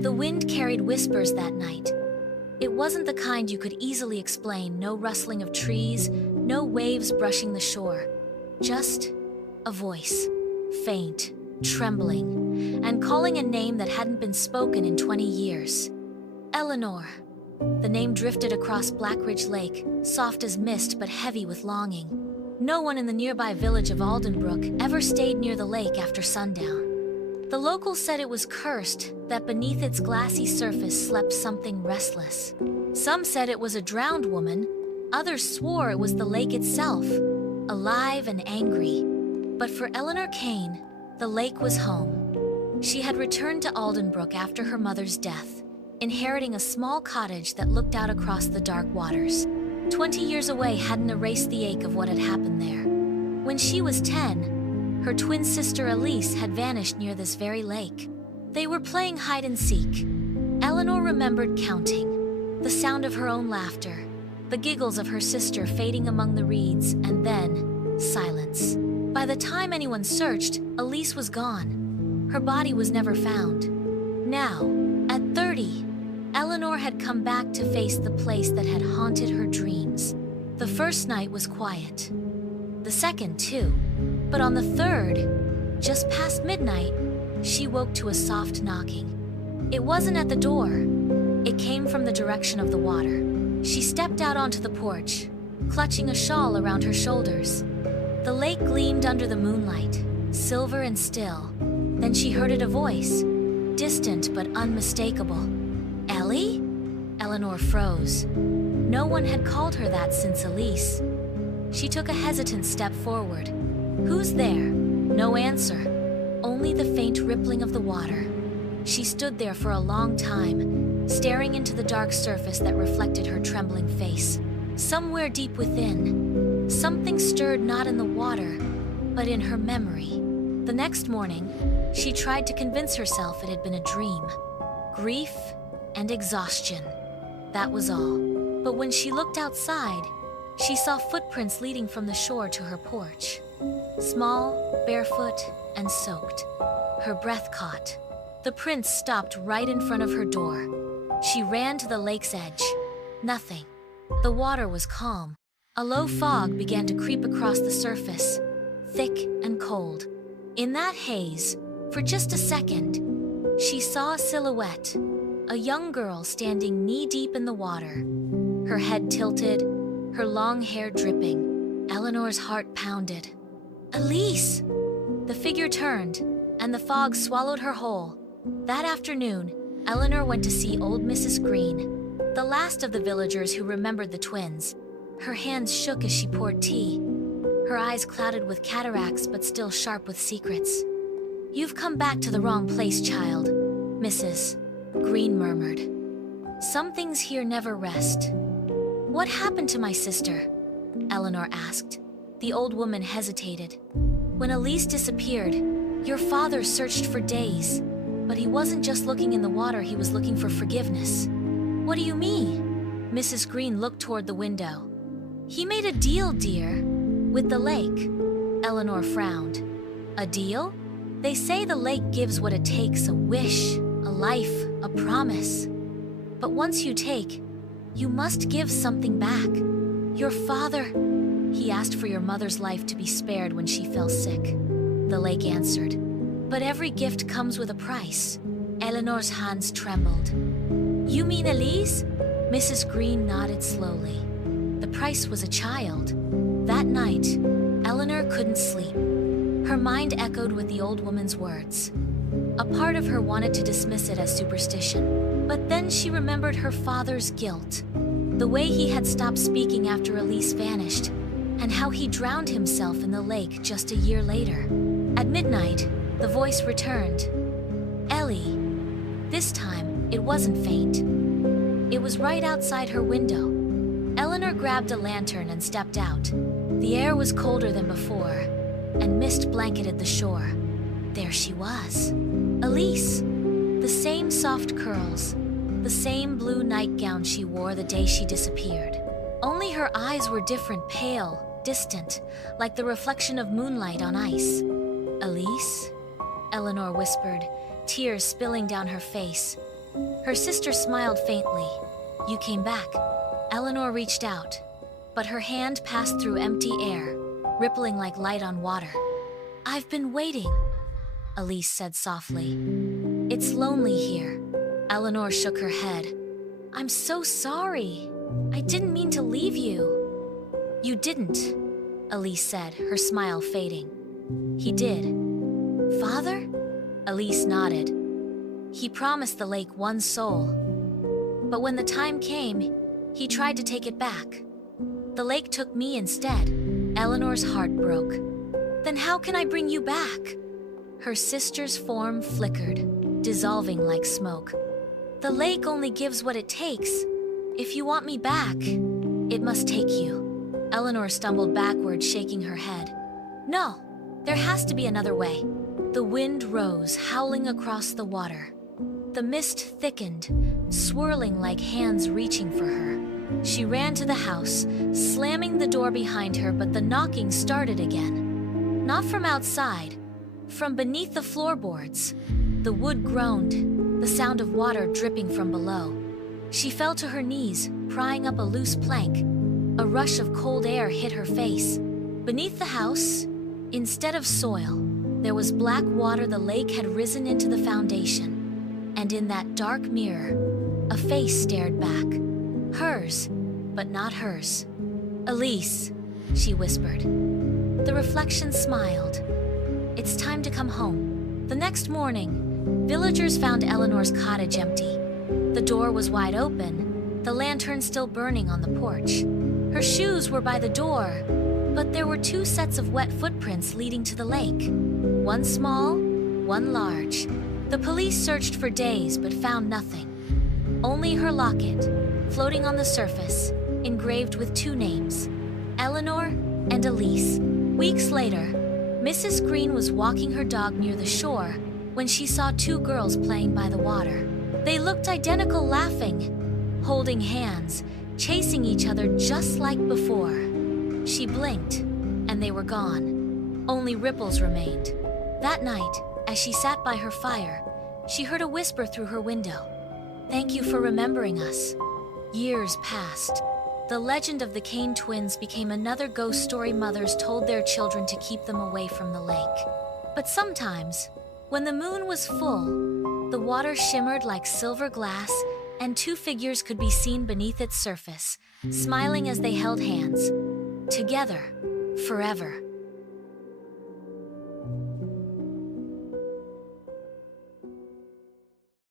The wind carried whispers that night. It wasn't the kind you could easily explain, no rustling of trees, no waves brushing the shore. Just a voice, faint, trembling, and calling a name that hadn't been spoken in 20 years. Eleanor. The name drifted across Blackridge Lake, soft as mist but heavy with longing. No one in the nearby village of Aldenbrook ever stayed near the lake after sundown. The locals said it was cursed, that beneath its glassy surface slept something restless. Some said it was a drowned woman, others swore it was the lake itself, alive and angry. But for Eleanor Kane, the lake was home. She had returned to Aldenbrook after her mother's death, inheriting a small cottage that looked out across the dark waters. 20 years away hadn't erased the ache of what had happened there. When she was 10, her twin sister Elise had vanished near this very lake. They were playing hide and seek. Eleanor remembered counting, the sound of her own laughter, the giggles of her sister fading among the reeds, and then silence. By the time anyone searched, Elise was gone. Her body was never found. Now, at 30, Eleanor had come back to face the place that had haunted her dreams. The first night was quiet. The second, too. But on the third, just past midnight, she woke to a soft knocking. It wasn't at the door. It came from the direction of the water. She stepped out onto the porch, clutching a shawl around her shoulders. The lake gleamed under the moonlight, silver and still. Then she heard a voice, distant but unmistakable. Ellie? Eleanor froze. No one had called her that since Elise. She took a hesitant step forward. Who's there? No answer. Only the faint rippling of the water. She stood there for a long time, staring into the dark surface that reflected her trembling face. Somewhere deep within, something stirred not in the water, but in her memory. The next morning, she tried to convince herself it had been a dream. Grief and exhaustion. That was all. But when she looked outside, she saw footprints leading from the shore to her porch. Small, barefoot, and soaked. Her breath caught. The prints stopped right in front of her door. She ran to the lake's edge. Nothing. The water was calm. A low fog began to creep across the surface, thick and cold. In that haze, for just a second, she saw a silhouette, a young girl standing knee-deep in the water, her head tilted, her long hair dripping. Eleanor's heart pounded. Elise! The figure turned, and the fog swallowed her whole. That afternoon, Eleanor went to see old Mrs. Green, the last of the villagers who remembered the twins. Her hands shook as she poured tea, her eyes clouded with cataracts but still sharp with secrets. "You've come back to the wrong place, child," Mrs. Green murmured. "Some things here never rest." "What happened to my sister?" Eleanor asked. The old woman hesitated. "When Elise disappeared, your father searched for days, but he wasn't just looking in the water, he was looking for forgiveness." "What do you mean?" Mrs. Green looked toward the window. "He made a deal, dear, with the lake." Eleanor frowned. "A deal? They say the lake gives what it takes, a wish, a life, a promise. But once you take, you must give something back. Your father, he asked for your mother's life to be spared when she fell sick." The lake answered. "But every gift comes with a price." Eleanor's hands trembled. "You mean Elise?" Mrs. Green nodded slowly. "The price was a child." That night, Eleanor couldn't sleep. Her mind echoed with the old woman's words. A part of her wanted to dismiss it as superstition, but then she remembered her father's guilt, the way he had stopped speaking after Elise vanished, and how he drowned himself in the lake just a year later. At midnight, the voice returned. "Ellie." This time, it wasn't faint. It was right outside her window. Eleanor grabbed a lantern and stepped out. The air was colder than before, and mist blanketed the shore. There she was. Elise. The same soft curls, the same blue nightgown she wore the day she disappeared. Only her eyes were different, pale, distant, like the reflection of moonlight on ice. "Elise?" Eleanor whispered, tears spilling down her face. Her sister smiled faintly. "You came back." Eleanor reached out, but her hand passed through empty air, rippling like light on water. "I've been waiting," Elise said softly. "It's lonely here." Eleanor shook her head. "I'm so sorry. I didn't mean to leave you." "You didn't," Elise said, her smile fading. "He did." "Father?" Elise nodded. "He promised the lake one soul. But when the time came, he tried to take it back. The lake took me instead." Eleanor's heart broke. "Then how can I bring you back?" Her sister's form flickered, dissolving like smoke. "The lake only gives what it takes. If you want me back, it must take you." Eleanor stumbled backward, shaking her head. "No, there has to be another way." The wind rose, howling across the water. The mist thickened, swirling like hands reaching for her. She ran to the house, slamming the door behind her, but the knocking started again. Not from outside, from beneath the floorboards. The wood groaned, the sound of water dripping from below. She fell to her knees, prying up a loose plank. A rush of cold air hit her face. Beneath the house, instead of soil, there was black water. The lake had risen into the foundation. And in that dark mirror, a face stared back. Hers, but not hers. "Elise," she whispered. The reflection smiled. "It's time to come home." The next morning, villagers found Eleanor's cottage empty. The door was wide open, the lantern still burning on the porch. Her shoes were by the door, but there were 2 sets of wet footprints leading to the lake. One small, one large. The police searched for days but found nothing. Only her locket, floating on the surface, engraved with 2 names, Eleanor and Elise. Weeks later, Mrs. Green was walking her dog near the shore when she saw 2 girls playing by the water. They looked identical, laughing, holding hands, chasing each other just like before. She blinked, and they were gone. Only ripples remained. That night, as she sat by her fire, she heard a whisper through her window. "Thank you for remembering us." Years passed. The legend of the Kane twins became another ghost story mothers told their children to keep them away from the lake. But sometimes, when the moon was full, the water shimmered like silver glass, and 2 figures could be seen beneath its surface, smiling as they held hands. Together, forever.